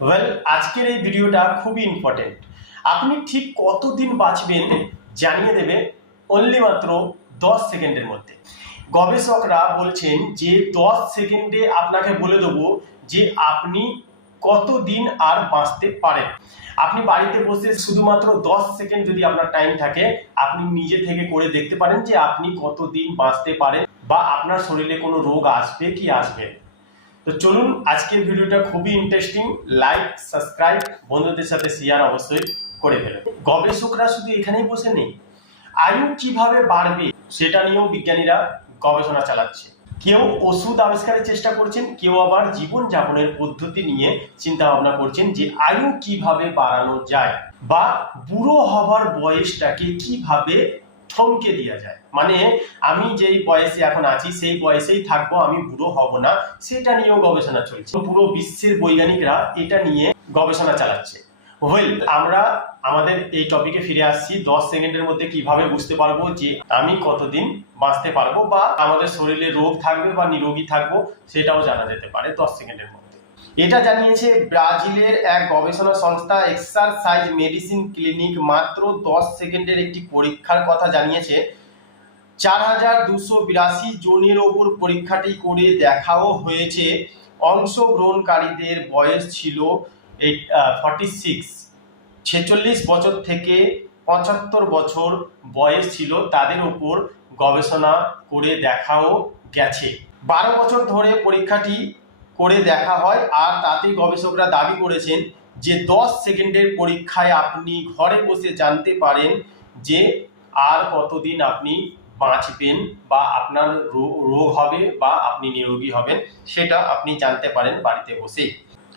Well আজকের এই ভিডিওটা খুবই ইম্পর্টেন্ট আপনি ঠিক কতদিন বাঁচবেন জানিয়ে দেবে অনলি মাত্র দশ সেকেন্ডের মধ্যে। গবেষকরা বলছেন যে দশ সেকেন্ডে আপনাকে বলে দেবো যে আপনি কতদিন আর বাঁচতে পারেন। আপনি বাড়িতে বসে শুধুমাত্র দশ সেকেন্ড যদি আপনার টাইম থাকে, আপনি নিজে থেকে করে দেখতে পারেন যে আপনি কতদিন বাঁচতে পারেন বা আপনার শরীরে কোনো রোগ আসবে কি আসবে। তো চলুন, আজকের ভিডিওটা খুবই ইন্টারেস্টিং লাইক সাবস্ক্রাইব বন্ধুদের সাথে শেয়ার অবশ্যই করে ফেলুন গবেষকরা শুধু এখানেই বসে নেই, আয়ু কীভাবে বাড়বে সেটা নিয়েও বিজ্ঞানীরা গবেষণা চালাচ্ছে। কেউ ওষুধ আবিষ্কারের চেষ্টা করছেন, কেউ আবার জীবন যাপনের পদ্ধতি নিয়ে চিন্তা ভাবনা করছেন যে আয়ু কীভাবে বাড়ানো যায় বা বুড়ো হবার বয়সটাকে কীভাবে থমকে দেওয়া যায়। মানে আমি যেই বয়সে এখন আছি, সেই বয়সেই থাকব, আমি বুড়ো হব না, সেটা নিয়েও গবেষণা চলছে। পুরো বিশ্বের বৈজ্ঞানিকরা এটা নিয়ে গবেষণা চালাচ্ছে। ওয়েল আমরা আমাদের এই টপিকে ফিরে আসছি। দশ সেকেন্ডের মধ্যে কীভাবে বুঝতে পারব যে আমি কতদিন বাঁচতে পারব বা আমাদের শরীরে রোগ থাকবে বা নিরোগী থাকব, সেটাও জানা যেতে পারে দশ সেকেন্ডের মধ্যে। এটা জানিয়েছে ব্রাজিলের এক গবেষণা সংস্থা এক্সারসাইজ মেডিসিন ক্লিনিক। মাত্র দশ সেকেন্ডের একটি পরীক্ষার কথা জানিয়েছে। চার হাজার দুশো বিরাশি জনের ওপর পরীক্ষাটি করে দেখাও হয়েছে। অংশগ্রহণকারীদের বয়স ছিল ফর্টি সিক্স ছেচল্লিশ বছর থেকে পঁচাত্তর বছর বয়স ছিল তাদের উপর গবেষণা করে দেখাও গেছে। বারো বছর ধরে পরীক্ষাটি করে দেখা হয় আর তাতে গবেষকরা দাবি করেছেন যে দশ সেকেন্ডের পরীক্ষায় আপনি ঘরে বসে জানতে পারেন যে আর কতদিন আপনি বাঁচবেন বা আপনার রোগ হবে বা আপনি নিরোগী হবেন সেটা আপনি জানতে পারেন বাড়িতে বসেই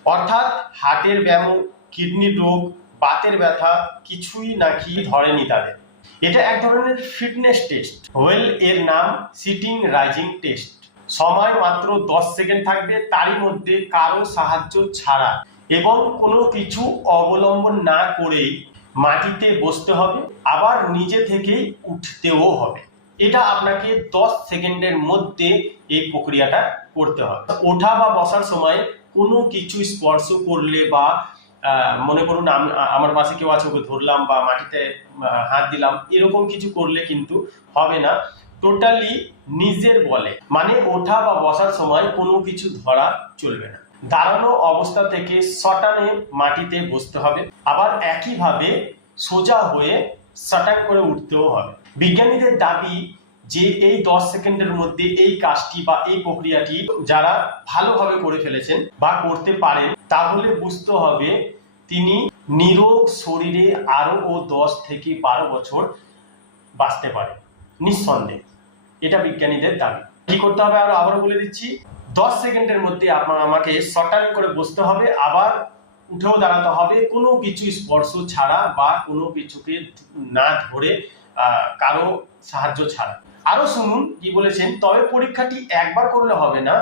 অর্থাৎ হার্টের ব্যায়াম কিডনির রোগ, বাতের ব্যথা কিছুই নাকি ধরেনি তাদের। এটা এক ধরনের ফিটনেস টেস্ট। ওয়েল এর নাম সিটিং রাইজিং টেস্ট। সময় মাত্র দশ সেকেন্ড থাকবে, তারই মধ্যে কারও সাহায্য ছাড়া। এবং কোনো কিছু অবলম্বন না করেই মাটিতে বসতে হবে, আবার নিজে থেকেই উঠতেও হবে। এটা আপনাকে দশ সেকেন্ডের মধ্যে এই প্রক্রিয়াটা করতে হবে। ওঠা বা বসার সময় কোনো কিছু স্পর্শ করলে বা মনে করুন আমার পাশে কেউ আছে, ওকে ধরলাম বা মাটিতে হাত দিলাম, এরকম কিছু করলে কিন্তু হবে না। টোটালি নিজের বলে। মানে ওঠা বা বসার সময় কোনো কিছু ধরা চলবে না। দাঁড়ানো অবস্থা থেকে সটানে মাটিতে বসতে হবে। আবার একইভাবে সোজা হয়ে সটান করে উঠতেও হবে। বিজ্ঞানীদের দাবি যে এই দশ সেকেন্ডের মধ্যে এই কাজটি বা এই প্রক্রিয়াটি যারা ভালোভাবে করে ফেলেছেন বা করতে পারেন, তাহলে বুঝতে হবে তিনি নিরোগ শরীরে আরও ও দশ থেকে বারো বছর বাঁচতে পারে নিঃসন্দেহে। এটা বিজ্ঞানীদের দাবি। কি করতে হবে? আরও আবারও বলে দিচ্ছি, দশ সেকেন্ডের মধ্যে আপনার আমাকে শটান করে বসতে হবে, আবার উঠেও দাঁড়াতে হবে। কোনো কিছু স্পর্শ ছাড়া বা কোনো কিছুকে না ধরে কারও সাহায্য ছাড়া। আরও শুনুন কি বলেছেন, তবে পরীক্ষাটি একবার করলে হবে না,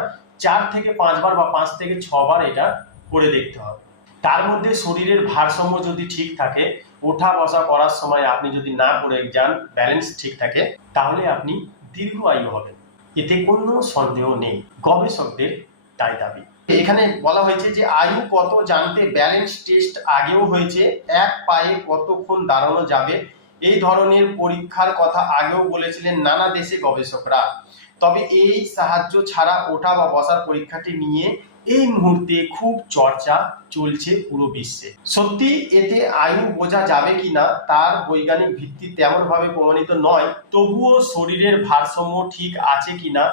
চার থেকে পাঁচবার বা পাঁচ থেকে ছবার এটা করে দেখতে হবে। তার মধ্যে শরীরের ভারসাম্য যদি ঠিক থাকে, ওঠা বসা করার সময় আপনি যদি না পড়ে যান ব্যালেন্স ঠিক থাকে, তাহলে আপনি দীর্ঘ আয়ু হবেন। এতে কোনো সন্দেহ নেই। গবেষকদের তাই দাবি। এখানে বলা হয়েছে যে আয়ু কত জানতে ব্যালেন্স টেস্ট আগেও হয়েছে, এক পায়ে কতক্ষণ দাঁড়ানো যাবে, এই ধরনের পরীক্ষার কথা আগেও বলেছিলেন নানা দেশে গবেষকরা। তবে এই সাহায্য ছাড়া ওঠা বা বসার পরীক্ষাটি নিয়ে এই মুহূর্তে খুব চর্চা চলছে পুরো বিশ্বে। সত্যি এতে আয়ু বোঝা যাবে কিনা তার বৈজ্ঞানিক ভিত্তি তেমন ভাবে প্রমাণিত নয়, তবুও শরীরের ভারসাম্য ঠিক আছে কিনা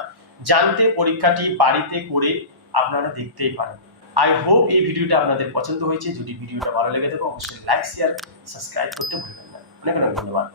জানতে পরীক্ষাটি বাড়িতে করে আপনারা দেখতেই পারেন। আই হোপ এই ভিডিওটা আপনাদের পছন্দ হয়েছে। যদি ভিডিওটা ভালো লেগে থাকে, অবশ্যই লাইক, শেয়ার, সাবস্ক্রাইব করতে ভুলবেন না। অনেক অনেক ধন্যবাদ।